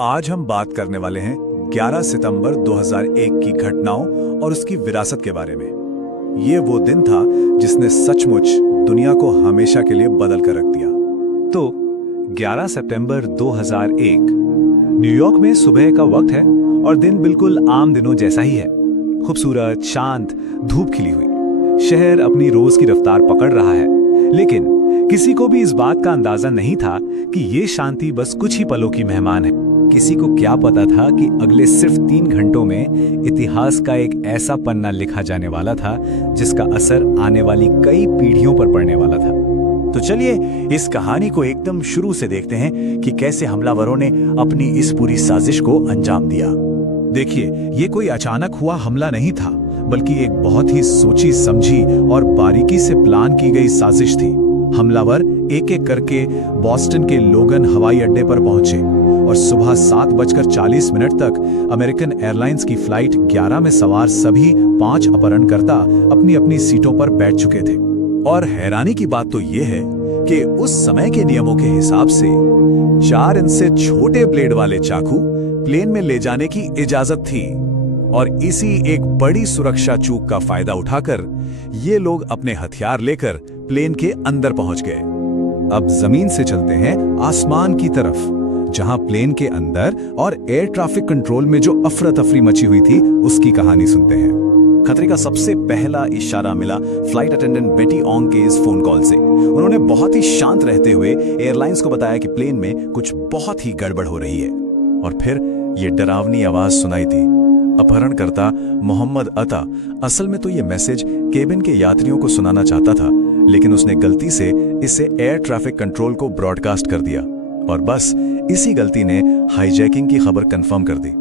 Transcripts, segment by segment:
आज हम बात करने वाले हैं 11 सितंबर 2001 की घटनाओं और उसकी विरासत के बारे में। ये वो दिन था जिसने सचमुच दुनिया को हमेशा के लिए बदल कर रख दिया। तो 11 सितंबर 2001 न्यूयॉर्क में सुबह का वक्त है और दिन बिल्कुल आम दिनों जैसा ही है। खूबसूरत, शांत, धूप खिली हुई। शहर अपनी रोज की रफ्तार पकड़ रहा है, लेकिन किसी को भी इस बात का अंदाजा नहीं था कि ये शांति बस कुछ ही पलों की मेहमान है। किसी को क्या पता था कि अगले सिर्फ 3 घंटों में इतिहास का एक ऐसा पन्ना लिखा जाने वाला था जिसका असर आने वाली कई पीढ़ियों पर पड़ने वाला था। तो चलिए इस कहानी को एकदम शुरू से देखते हैं कि कैसे हमलावरों ने अपनी इस पूरी साजिश को अंजाम दिया। देखिए, ये कोई अचानक हुआ हमला नहीं था, बल्कि एक बहुत ही सोची समझी और बारीकी से प्लान की गई साजिश थी। हमलावर एक एक करके बॉस्टन के लोगन हवाई अड्डे पर पहुंचे और सुबह 7:40 तक अमेरिकन एयरलाइंस की फ्लाइट 11 में सवार सभी 5 अपहरणकर्ता अपनी अपनी सीटों पर बैठ चुके थे। और हैरानी की बात तो यह है कि उस समय के नियमों के हिसाब से 4 इंच से छोटे ब्लेड वाले चाकू प्लेन में ले जाने की इजाजत थी। और इसी एक बड़ी सुरक्षा चूक का फायदा उठाकर ये लोग अपने हथियार लेकर प्लेन के अंदर पहुंच गए। अब जमीन से चलते हैं आसमान की तरफ, जहां प्लेन के अंदर और एयर ट्रैफिक कंट्रोल में जो अफरा तफरी मची हुई थी उसकी कहानी सुनते हैं। खतरे का सबसे पहला इशारा मिला फ्लाइट अटेंडेंट बेटी ओंग के इस फोन कॉल से। उन्होंने बहुत ही शांत रहते हुए एयरलाइंस को बताया कि प्लेन में कुछ बहुत ही गड़बड़ हो रही है। और फिर ये डरावनी आवाज सुनाई दी। अपहरणकर्ता मोहम्मद अता असल में तो ये मैसेज केबिन के यात्रियों को सुनाना चाहता था, लेकिन उसने गलती से इसे एयर ट्रैफिक कंट्रोल को ब्रॉडकास्ट कर दिया और बस इसी गलती ने हाईजैकिंग की खबर कंफर्म कर दी।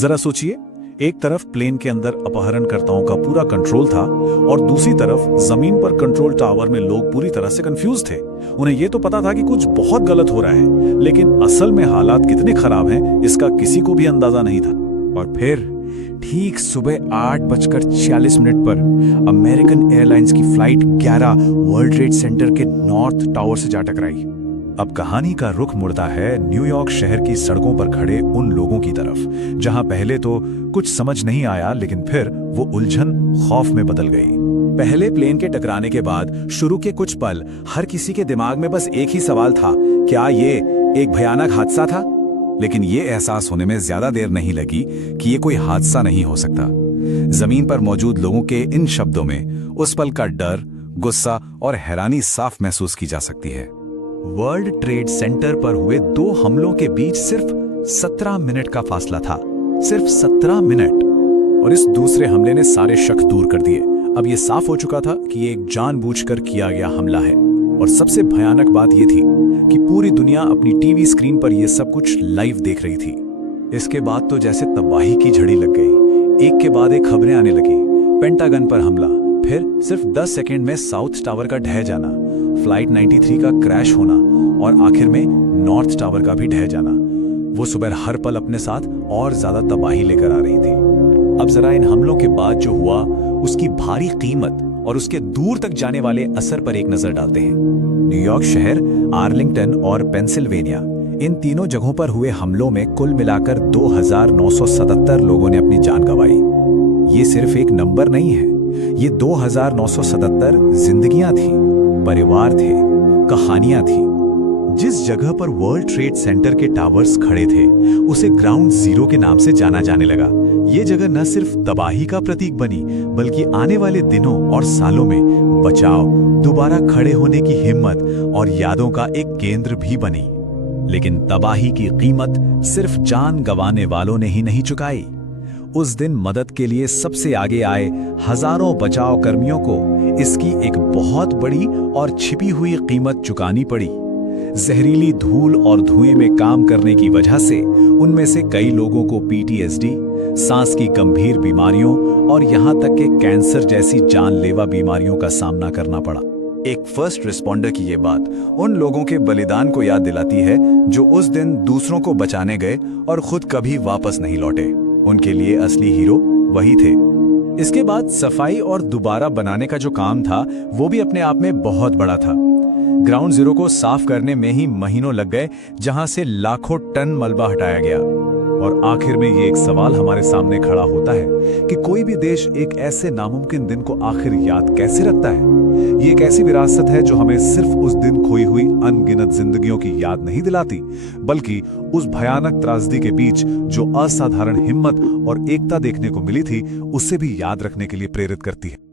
जरा सोचिए, एक तरफ प्लेन के अंदर अपहरणकर्ताओं का पूरा कंट्रोल था और दूसरी तरफ जमीन पर कंट्रोल टावर में लोग पूरी तरह से कंफ्यूज थे। उन्हें यह तो पता था कि कुछ बहुत गलत हो रहा है, लेकिन असल में हालात कितने खराब हैं इसका किसी को भी अंदाजा नहीं था। और फिर ठीक सुबह 8:46 पर अमेरिकन एयरलाइंस की फ्लाइट 11 वर्ल्ड ट्रेड सेंटर के नॉर्थ टावर से जा टकराई। अब कहानी का रुख मुड़ता है न्यूयॉर्क शहर की सड़कों पर खड़े उन लोगों की तरफ, जहां पहले तो कुछ समझ नहीं आया, लेकिन फिर वो उलझन खौफ में बदल गई। पहले प्लेन के टकराने के बाद शुरू के कुछ पल हर किसी के दिमाग में बस एक ही सवाल था, क्या ये एक भयानक हादसा था? लेकिन ये एहसास होने में ज्यादा देर नहीं लगी कि ये कोई हादसा नहीं हो सकता। जमीन पर मौजूद लोगों के इन शब्दों में उस पल का डर, गुस्सा और हैरानी साफ महसूस की जा सकती है। वर्ल्ड ट्रेड सेंटर पर हुए 2 हमलों के बीच सिर्फ 17 मिनट का फासला था। सिर्फ 17 मिनट। और इस दूसरे हमले ने सारे शक दूर कर दिए। अब यह साफ हो चुका था कि ये एक जानबूझकर किया गया हमला है। और सबसे भयानक बात यह थी कि पूरी दुनिया अपनी टीवी स्क्रीन पर यह सब कुछ लाइव देख रही थी। इसके बाद तो जैसे तबाही की झड़ी लग गई। एक के बाद एक खबरें आने लगी। पेंटागन पर हमला, फिर सिर्फ 10 सेकंड में साउथ टावर का ढह जाना, फ्लाइट 93 का क्रैश होना और आखिर में नॉर्थ टावर का भी ढह जाना। वो सुबह हर पल अपने साथ और ज्यादा तबाही लेकर आ रही थी। अब जरा इन हमलों के बाद जो हुआ उसकी भारी कीमत और उसके दूर तक जाने वाले असर पर एक नजर डालते हैं। न्यूयॉर्क शहर, आर्लिंगटन और पेंसिल्वेनिया, इन तीनों जगहों पर हुए हमलों में कुल मिलाकर 2977 लोगों ने अपनी जान गंवाई। ये सिर्फ एक नंबर नहीं है, ये 2977 जिंदगियां थी, परिवार थे, कहानियां थी। जिस जगह पर वर्ल्ड ट्रेड सेंटर के टावर्स खड़े थे उसे ग्राउंड जीरो के नाम से जाना जाने लगा। ये जगह न सिर्फ तबाही का प्रतीक बनी, बल्कि आने वाले दिनों और सालों में बचाव, दोबारा खड़े होने की हिम्मत और यादों का एक केंद्र भी बनी। लेकिन तबाही की कीमत सिर्फ जान गंवाने वालों ने ही नहीं चुकाई। उस दिन मदद के लिए सबसे आगे आए हजारों बचाव कर्मियों को इसकी एक बहुत बड़ी और छिपी हुई कीमत चुकानी पड़ी। जहरीली धूल और धुएं में काम करने की वजह से उनमें से कई लोगों को पीटीएसडी, सांस की गंभीर बीमारियों और यहां तक कि कैंसर जैसी जानलेवा बीमारियों का सामना करना पड़ा। एक फर्स्ट रिस्पॉन्डर की ये बात उन लोगों के बलिदान को याद दिलाती है जो उस दिन दूसरों को बचाने गए और खुद कभी वापस नहीं लौटे। उनके लिए असली हीरो वही थे। इसके बाद सफाई और दोबारा बनाने का जो काम था वो भी अपने आप में बहुत बड़ा था। ग्राउंड जीरो को साफ करने में ही महीनों लग गए, जहां से लाखों टन मलबा हटाया गया। और आखिर में ये एक सवाल हमारे सामने खड़ा होता है कि कोई भी देश एक ऐसे नामुमकिन दिन को आखिर याद कैसे रखता है। ये एक ऐसी विरासत है जो हमें सिर्फ उस दिन खोई हुई अनगिनत जिंदगियों की याद नहीं दिलाती, बल्कि उस भयानक त्रासदी के बीच जो असाधारण हिम्मत और एकता देखने को मिली थी, उससे भी याद रखने के लिए प्रेरित करती है।